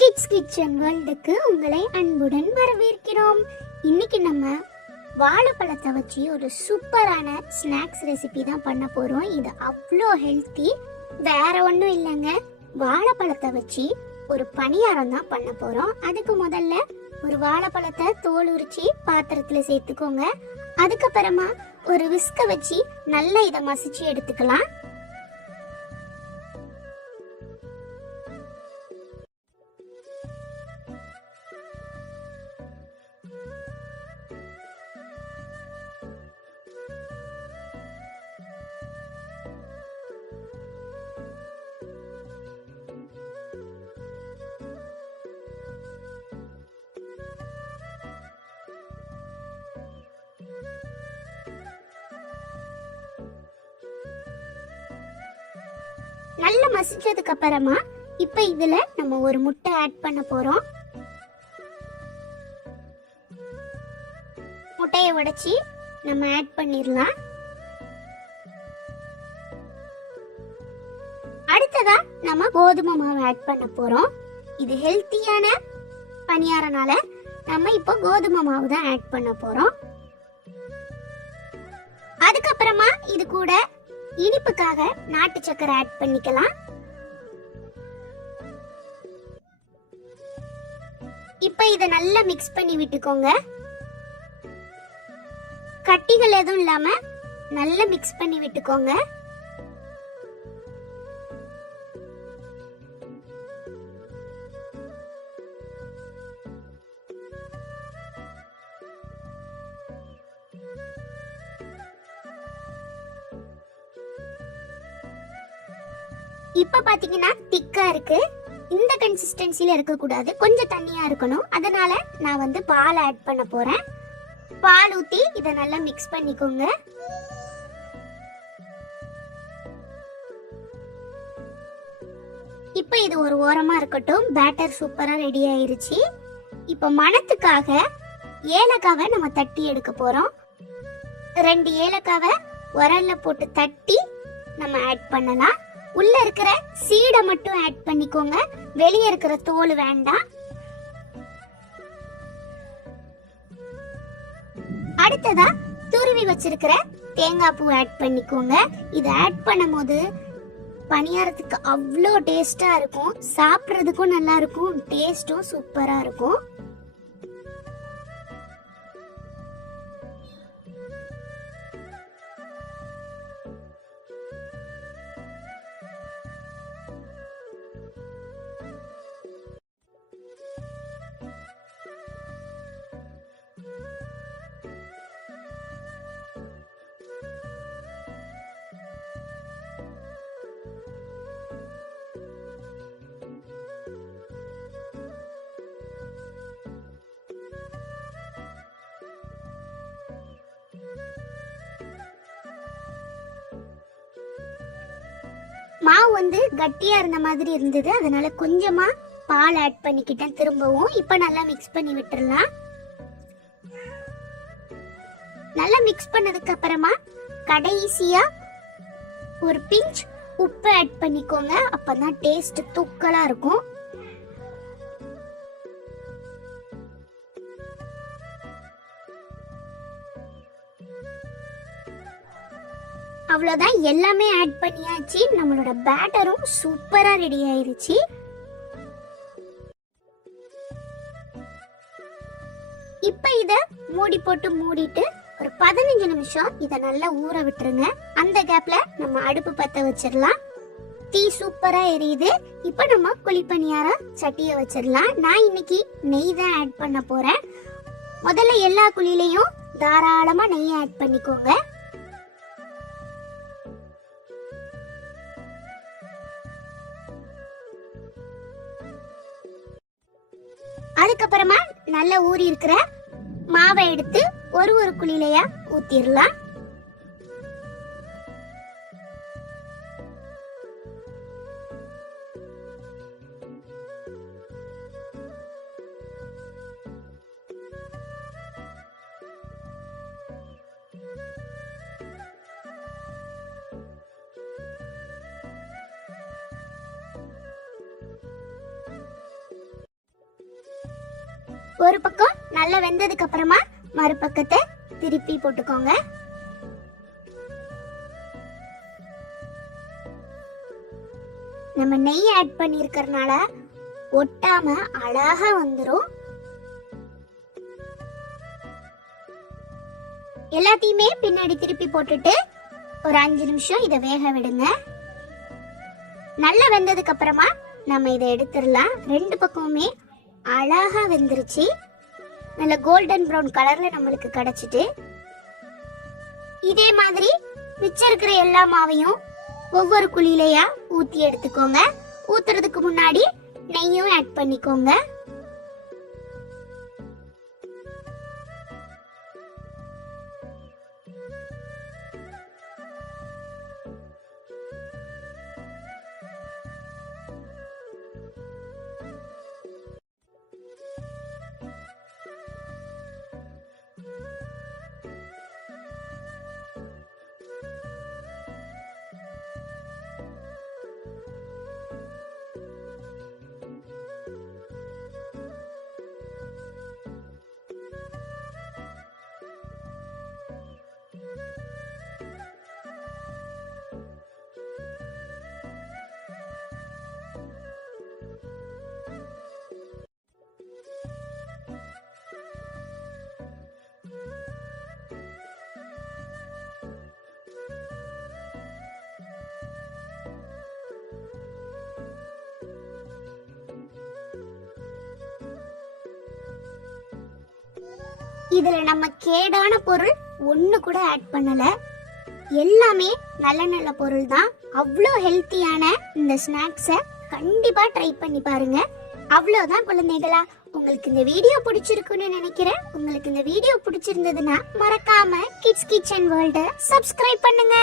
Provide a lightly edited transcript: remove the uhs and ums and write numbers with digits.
Kids kitchen வேர்ல்டுக்கு உங்களை அன்புடன் வரவேற்கிறோம். இன்னைக்கு நம்ம வாழைப்பழத்தை வச்சு ஒரு சூப்பரான ஸ்நாக்ஸ் ரெசிபி தான் பண்ண போறோம். இது அவ்வளோ ஹெல்த்தி. வேற ஒன்றும் இல்லைங்க, வாழைப்பழத்தை வச்சு ஒரு பணியாரம் தான் பண்ண போறோம். அதுக்கு முதல்ல ஒரு வாழைப்பழத்தை தோல் உரிச்சு பாத்திரத்துல சேர்த்துக்கோங்க. அதுக்கப்புறமா ஒரு விஸ்க வச்சு நல்லா இதை மசிச்சு எடுத்துக்கலாம். நல்லா மசிச்சதுக்கு அப்புறமா இப்ப இதுல நம்ம ஒரு முட்டை ஆட் பண்ண போறோம். முட்டையை உடைச்சி நம்ம ஆட் பண்ணிடலாம். அடுத்ததா நம்ம கோதுமை மாவு ஆட் பண்ண போறோம். இது ஹெல்த்தியான பணியாரனால நம்ம இப்போ கோதுமை மாவு தான் ஆட் பண்ண போறோம். அதுக்கப்புறமா இது கூட இனிப்புக்காக நாட்டு சக்கரை ஆட் பண்ணிக்கலாம். இப்ப இத நல்லா மிக்ஸ் பண்ணி விட்டுக்கோங்க. கட்டிகள் எதுவும் இல்லாம நல்லா மிக்ஸ் பண்ணி விட்டுக்கோங்க. இப்ப பாத்தீங்கன்னா திக்கா இருக்கு. இந்த கன்சிஸ்டன்சில இருக்க கூடாது, கொஞ்சம் தண்ணியா இருக்கணும். அதனால நான் வந்து பால் ஆட் பண்ண போறேன். பால் ஊத்தி இத நல்லா மிக்ஸ் பண்ணிக்கோங்க. இப்ப இது ஒரு ஓரமா இருக்கட்டும். பேட்டர் சூப்பரா ரெடி ஆயிருச்சு. இப்ப மணத்துக்காக ஏலக்காவை நம்ம தட்டி எடுக்க போறோம். 2 ஏலக்காவை உரல்ல போட்டு தட்டி நம்ம ஆட் பண்ணலாம். உள்ள இருக்கிற சீடை மட்டும் ஆட் பண்ணிக்கோங்க, வெளியே இருக்கிற தோல் வேண்டாம். அடுத்ததா துருவி வச்சிருக்கிற தேங்காய் பூ ஆட் பண்ணிக்கோங்க. இது ஆட் பண்ணும்போது பணியாரத்துக்கு அவ்வளோ டேஸ்டா இருக்கும். சாப்பிட்றதுக்கும் நல்லா இருக்கும், டேஸ்டும் சூப்பரா இருக்கும். மாவு வந்து கட்டியா இருந்த மாதிரி இருந்தது, அதனால கொஞ்சமா பால் ஆட் பண்ணிக்கிட்டேன் திரும்பவும். இப்ப நல்லா மிக்ஸ் பண்ணி விட்டுறலாம். நல்லா மிக்ஸ் பண்ணதுக்கு அப்புறமா கடைசியா ஒரு பிஞ்ச் உப்பு ஆட் பண்ணிக்கோங்க. அப்பதான் டேஸ்ட் தூக்கலா இருக்கும். அவ்வளவுதான், எல்லாமே ஆட் பண்ணியாச்சு. நம்மளோட பேட்டரும் சூப்பரா ரெடி ஆயிருச்சு. இப்ப இத மூடி போட்டு மூடிட்டு ஒரு 15 நிமிஷம் இத நல்லா ஊற விட்டுருங்க. அந்த கேப்ல நம்ம அடுப்பு பத்த வச்சிடலாம். தீ சூப்பரா எரியுது. இப்ப நம்ம குழிப்பணியார சட்டியை வச்சிடலாம். நான் இன்னைக்கு நெய் தான் ஆட் பண்ண போறேன். முதல்ல எல்லா குழிலையும் தாராளமா நெய் ஆட் பண்ணிக்கோங்க. அதுக்கப்புறமா நல்லா ஊறி இருக்கிற மாவை எடுத்து ஒரு குழிலையா ஊத்திடலாம். ஒரு பக்கம் நல்லா வெந்ததுக்கு அப்புறமா மறுபக்கத்தை திருப்பி போட்டுக்கோங்க. நம்ம நெய் ஆட் பண்ணிருக்கறனால ஒட்டாம அழகா வந்துரும். எல்லாத்தையுமே பின்னாடி திருப்பி போட்டுட்டு ஒரு 5 நிமிஷம் இதை வேக விடுங்க. நல்லா வெந்ததுக்கு அப்புறமா நம்ம இதை எடுத்துடலாம். 2 பக்கமுமே அழகா வெந்துருச்சு. நல்ல கோல்டன் ப்ரௌன் கலர்ல நம்மளுக்கு கிடைச்சிட்டு, இதே மாதிரி மிச்சம் இருக்கிற எல்லா மாவையும் ஒவ்வொரு குழியிலையா ஊத்தி எடுத்துக்கோங்க. ஊத்துறதுக்கு முன்னாடி நெய்யும் ஆட் பண்ணிக்கோங்க. இதுல நம்ம கேடான பொருள் ஒண்ணு கூட ஆட் பண்ணல. எல்லாமே நல்ல நல்ல பொருள் தான். அவ்வளோ ஹெல்த்தியான இந்த ஸ்நாக்ஸை கண்டிப்பா ட்ரை பண்ணி பாருங்க. அவ்வளோதான் குழந்தைகளா. உங்களுக்கு இந்த வீடியோ பிடிச்சிருக்குன்னு நினைக்கிறேன். உங்களுக்கு இந்த வீடியோ பிடிச்சிருந்ததுன்னா மறக்காம கிட்ஸ் கிச்சன் வேர்ல்ட சப்ஸ்கிரைப் பண்ணுங்க.